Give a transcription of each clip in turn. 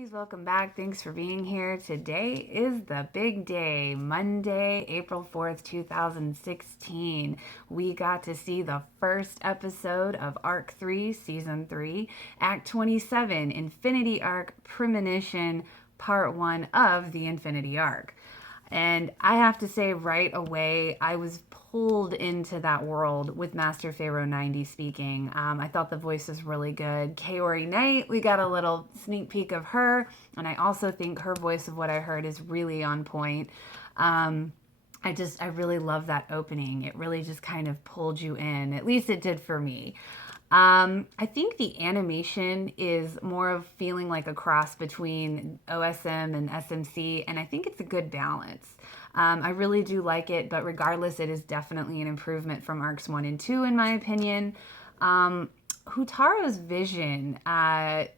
Moonies, welcome back. Thanks for being here. Today is the big day, Monday, April 4th, 2016. We got to see the first episode of Arc 3, Season 3, Act 27, Infinity Arc, Premonition, Part 1 of the Infinity Arc. And I have to say right away, I was pulled into that world with Master Pharaoh 90 speaking. I thought the voice was really good. Kaori Knight, we got a little sneak peek of her. And I also think her voice of what I heard is really on point. I really love that opening. It really just kind of pulled you in. At least it did for me. I think the animation is more of feeling like a cross between OSM and SMC, and I think it's a good balance. I really do like it, but regardless, it is definitely an improvement from Arcs 1 and 2, in my opinion. Hutaro's vision,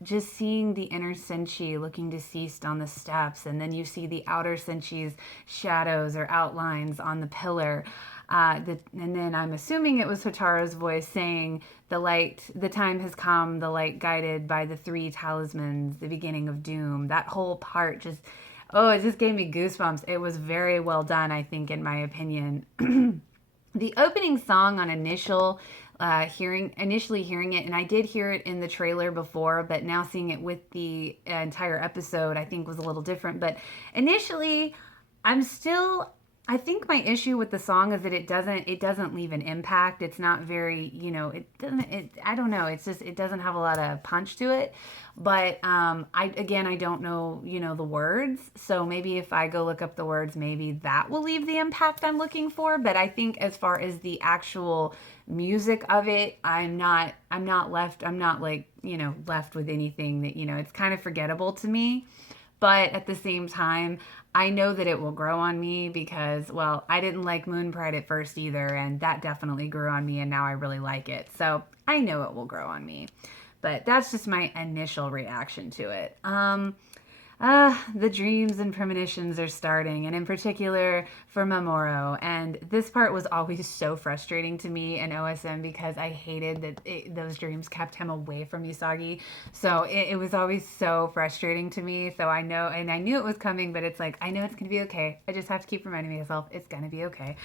just seeing the inner Senshi looking deceased on the steps, and then you see the outer Senshi's shadows or outlines on the pillar. And then I'm assuming it was Hotaro's voice saying, the time has come, the light guided by the three talismans, the beginning of doom. That whole part it just gave me goosebumps. It was very well done, I think, in my opinion. The opening song on initially hearing it, and I did hear it in the trailer before, but now seeing it with the entire episode, I think was a little different. But initially, I think my issue with the song is that it doesn't leave an impact. It's not very, I don't know. It's just, it doesn't have a lot of punch to it. But I don't know, the words. So maybe if I go look up the words, maybe that will leave the impact I'm looking for. But I think as far as the actual music of it, I'm not left with anything that, it's kind of forgettable to me. But at the same time, I know that it will grow on me because, well, I didn't like Moon Pride at first either, and that definitely grew on me, and now I really like it. So I know it will grow on me. But that's just my initial reaction to it. The dreams and premonitions are starting, and in particular for Mamoru. And this part was always so frustrating to me in OSM because I hated that those dreams kept him away from Usagi. So it was always so frustrating to me. So I know, and I knew it was coming, but it's like, I know it's going to be okay. I just have to keep reminding myself it's going to be okay.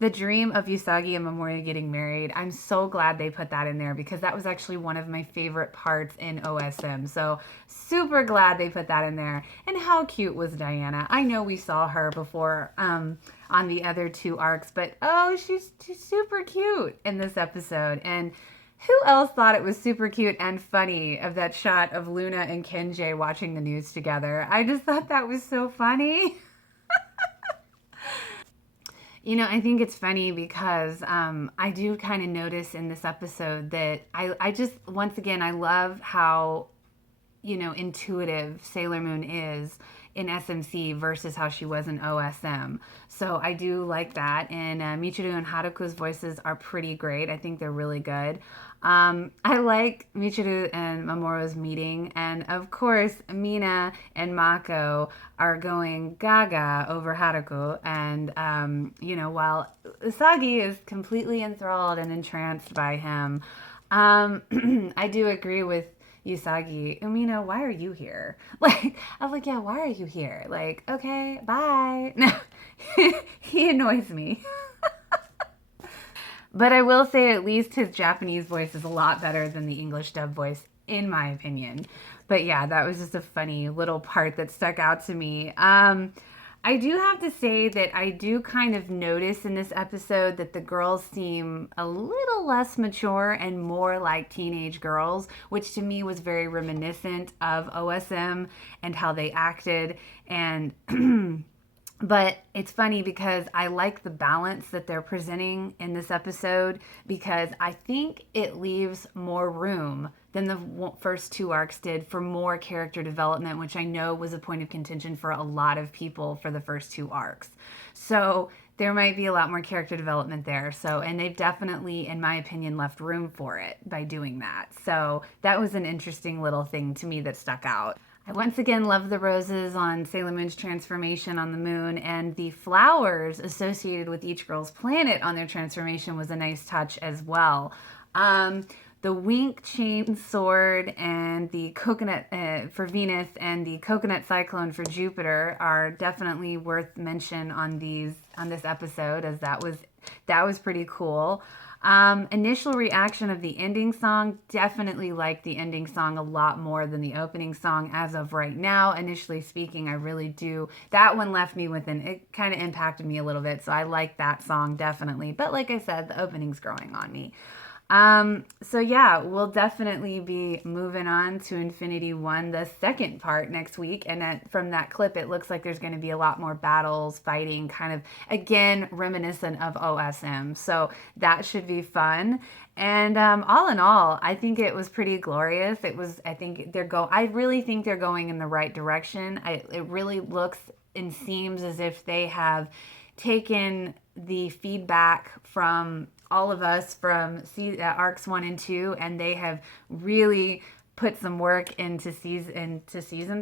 The dream of Usagi and Mamoru getting married, I'm so glad they put that in there because that was actually one of my favorite parts in OSM. So super glad they put that in there. And how cute was Diana? I know we saw her before on the other two arcs, but she's super cute in this episode. And who else thought it was super cute and funny of that shot of Luna and Kenji watching the news together? I just thought that was so funny. I think it's funny because I do kind of notice in this episode that I just, once again, I love how, intuitive Sailor Moon is in SMC versus how she was in OSM. So I do like that. And Michiru and Haruko's voices are pretty great. I think they're really good. I like Michiru and Mamoru's meeting. And of course, Mina and Mako are going gaga over Haruko. And, while Usagi is completely enthralled and entranced by him, I do agree with Usagi, Umino, why are you here? I was like, yeah, why are you here? Okay, bye. No, he annoys me. But I will say at least his Japanese voice is a lot better than the English dub voice, in my opinion. But yeah, that was just a funny little part that stuck out to me. I do have to say that I do kind of notice in this episode that the girls seem a little less mature and more like teenage girls, which to me was very reminiscent of OSM and how they acted. And but it's funny because I like the balance that they're presenting in this episode because I think it leaves more room than the first two arcs did for more character development, which I know was a point of contention for a lot of people for the first two arcs. So there might be a lot more character development there. And they've definitely, in my opinion, left room for it by doing that. So that was an interesting little thing to me that stuck out. I once again love the roses on Sailor Moon's transformation on the moon, and the flowers associated with each girl's planet on their transformation was a nice touch as well. The wink chain sword and the coconut for Venus and the coconut cyclone for Jupiter are definitely worth mention on this episode, as that was pretty cool. Initial reaction of the ending song, definitely like the ending song a lot more than the opening song as of right now. Initially speaking, I really do. That one left me it kind of impacted me a little bit, so I like that song definitely. But like I said, the opening's growing on me. So yeah, we'll definitely be moving on to Infinity One, the second part next week. And from that clip, it looks like there's going to be a lot more battles, fighting, kind of again reminiscent of OSM. So that should be fun. And all in all, I think it was pretty glorious. I think I really think they're going in the right direction. It really looks and seems as if they have taken the feedback from all of us from arcs 1 and 2, and they have really put some work into season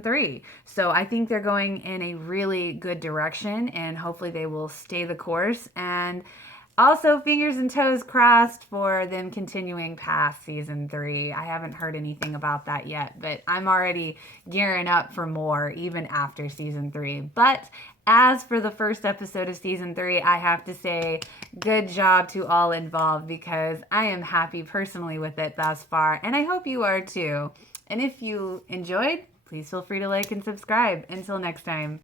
3. So I think they're going in a really good direction, and hopefully they will stay the course. And also, fingers and toes crossed for them continuing past season 3. I haven't heard anything about that yet, but I'm already gearing up for more even after season 3. But as for the first episode of season 3, I have to say good job to all involved, because I am happy personally with it thus far, and I hope you are too. And if you enjoyed, please feel free to like and subscribe. Until next time.